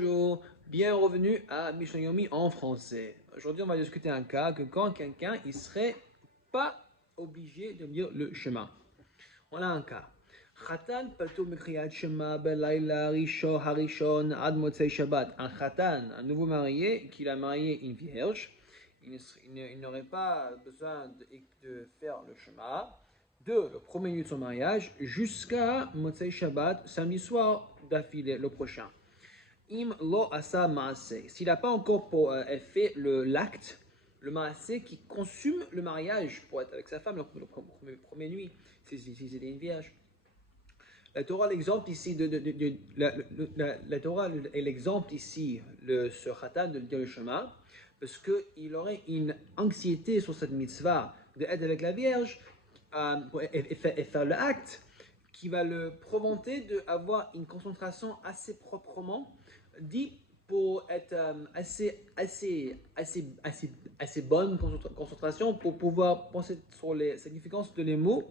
Bonjour, bienvenue à Mishnah Yomi en français. Aujourd'hui, on va discuter un cas que quand quelqu'un il serait pas obligé de lire le chemin. On a un cas. Khatan patur mikriyat shema belayla rishon harishon ad motzei Shabbat. Un khatan, un nouveau marié, qu'il a marié une vierge, il n'aurait pas besoin de faire le shema de le premier nuit de son mariage jusqu'à motzei Shabbat, samedi soir d'affilée, le prochain. Im lo asa maaseh. S'il n'a pas encore fait l'acte, le maaseh qui consume le mariage pour être avec sa femme le premier nuit, si c'était une vierge. La Torah l'exemple ici la Torah est l'exemple ici ce khatan de dire le chemin parce qu'il aurait une anxiété sur cette mitzvah d'être avec la vierge et faire l'acte qui va le proventer d'avoir une concentration assez proprement dit pour être assez bonne concentration pour pouvoir penser sur les significances de les mots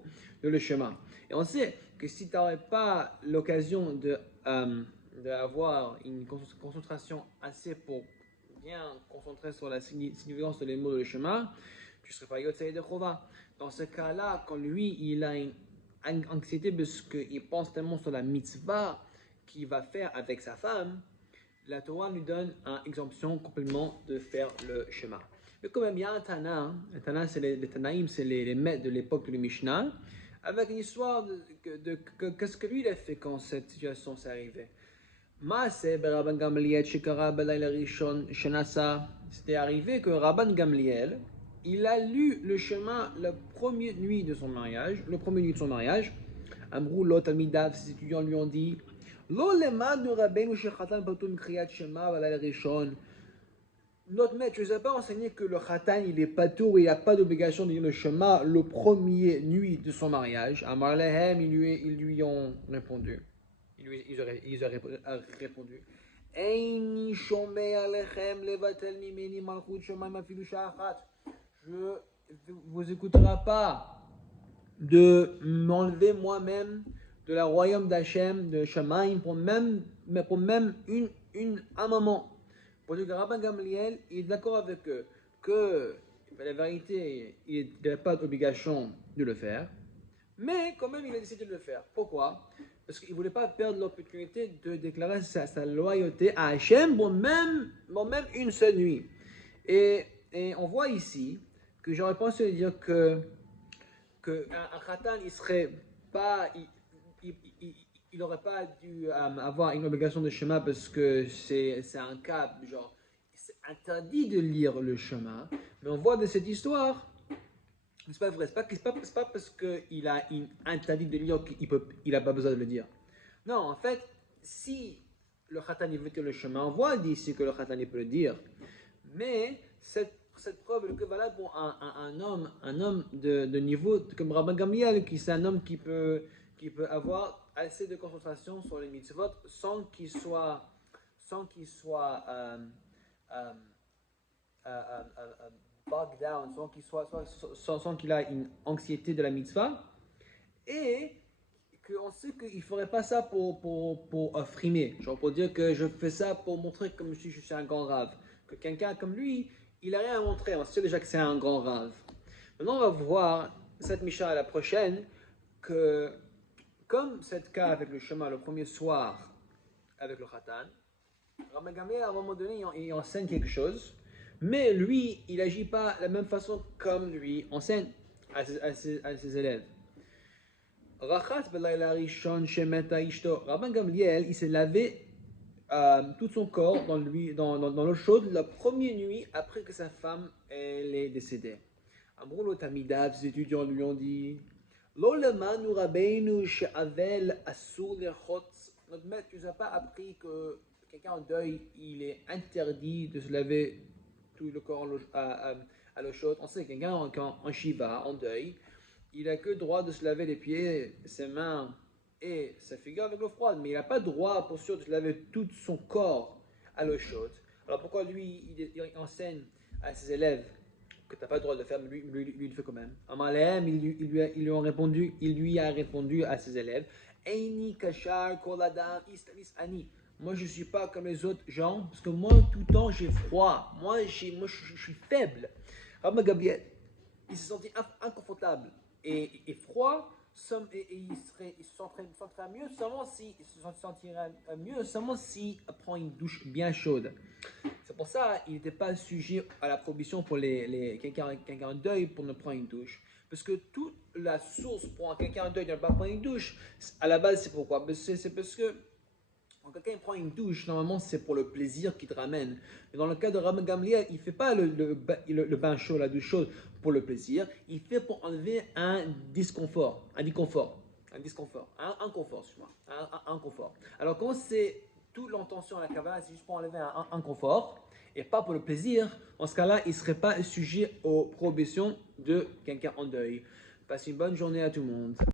de le chemin. Et on sait que si tu n'aurais pas l'occasion d'avoir une concentration assez pour bien concentrer sur la significance de les mots de le chemin, tu ne serais pas Yotzei de Chova. Dans ce cas-là, quand lui, il a une anxiété parce qu'il pense tellement sur la mitzvah qu'il va faire avec sa femme, la Torah nous donne une exemption complètement de faire le chemin. Mais quand même, il y a un Tana. Le Tana, c'est les Tanaïm, c'est les maîtres de l'époque du Mishnah, avec une histoire de qu'est-ce que lui il a fait quand cette situation s'est arrivée. C'était arrivé que Rabban Gamliel, il a lu le chemin la première nuit de son mariage, le premier nuit de son mariage. Amrou lo talmidav, ses étudiants lui ont dit, lo lemad rabbeinu shechatan patur mikriyat shema balayla rishon. Notre maître, je ne sais pas enseigné que le khatan il est patour et il n'a pas d'obligation de lire le shema le premier nuit de son mariage. Amar lehem, ils lui ont répondu. Ils ont répondu. Eini shomei alechem levatel mimeni malchut shemaim afilu sha'achat. Je ne vous écouterai pas de m'enlever moi-même de la royaume d'Hachem, de Shamaim, pour même un moment. Pour dire que Rabban Gamliel est d'accord avec eux que la vérité, il n'avait pas d'obligation de le faire, mais quand même il a décidé de le faire. Pourquoi? Parce qu'il ne voulait pas perdre l'opportunité de déclarer sa loyauté à Hachem pour même une seule nuit. Et on voit ici que j'aurais pensé dire que un khatan, il serait pas, il n'aurait pas dû avoir une obligation de schéma parce que c'est un cas, genre, c'est interdit de lire le schéma. Mais on voit de cette histoire, c'est pas vrai, c'est pas parce qu'il a une interdit de lire qu'il n'a pas besoin de le dire. Non, en fait, si le khatan il veut que le chemin, on voit d'ici que le khatan il peut le dire. Mais cette preuve est que valable pour un homme de niveau comme Rabban Gamliel, qui c'est un homme qui peut avoir assez de concentration sur les mitzvot sans qu'il soit bogged down, sans qu'il ait une anxiété de la mitzvah, et qu'on sait qu'il ne ferait pas ça pour frimer, genre pour dire que je fais ça pour montrer comme si je suis un grand rave. Que quelqu'un comme lui, il n'a rien à montrer, on sait déjà que c'est un grand rave. Maintenant, on va voir cette Mishnah à la prochaine, que comme cette cas avec le chemin le premier soir avec le khatan, Rabban Gamliel à un moment donné il enseigne quelque chose, mais lui il n'agit pas de la même façon comme lui enseigne à ses élèves. Rabban Gamliel il s'est lavé tout son corps dans l'eau chaude la première nuit après que sa femme elle est décédée. Amrou Tamidav, ses étudiants lui ont dit, notre maître ne nous a pas appris que quelqu'un en deuil, il est interdit de se laver tout le corps à l'eau chaude. On sait que quelqu'un en Shiva, en deuil, il n'a que le droit de se laver les pieds, ses mains et sa figure avec l'eau froide, mais il n'a pas le droit, pour sûr, de se laver tout son corps à l'eau chaude. Alors pourquoi lui, il enseigne à ses élèves que tu n'as pas le droit de le faire, mais lui il le fait quand même. Amalem, il lui a répondu à ses élèves, Eini kashar koladam istalis ani. Moi, je ne suis pas comme les autres gens, parce que moi, tout le temps, j'ai froid. Moi, je suis faible. Rabbi Gabriel, il se sentit inconfortable et froid, il se sentirait mieux seulement s'il prend une douche bien chaude. C'est pour ça qu'il n'était pas sujet à la prohibition pour quelqu'un en deuil pour ne prendre une douche. Parce que toute la source pour quelqu'un en deuil de ne pas prendre une douche, à la base, c'est pourquoi? C'est parce que quand quelqu'un prend une douche, normalement, c'est pour le plaisir qu'il te ramène. Mais dans le cas de Rabbi Gamliel, il ne fait pas le bain chaud, la douche chaude pour le plaisir. Il fait pour enlever un disconfort, un confort, excuse-moi, un confort. Alors, quand c'est toute l'intention à la Kabbalah, c'est juste pour enlever un confort et pas pour le plaisir, en ce cas-là, il ne serait pas sujet aux prohibitions de quelqu'un en deuil. Passez une bonne journée à tout le monde.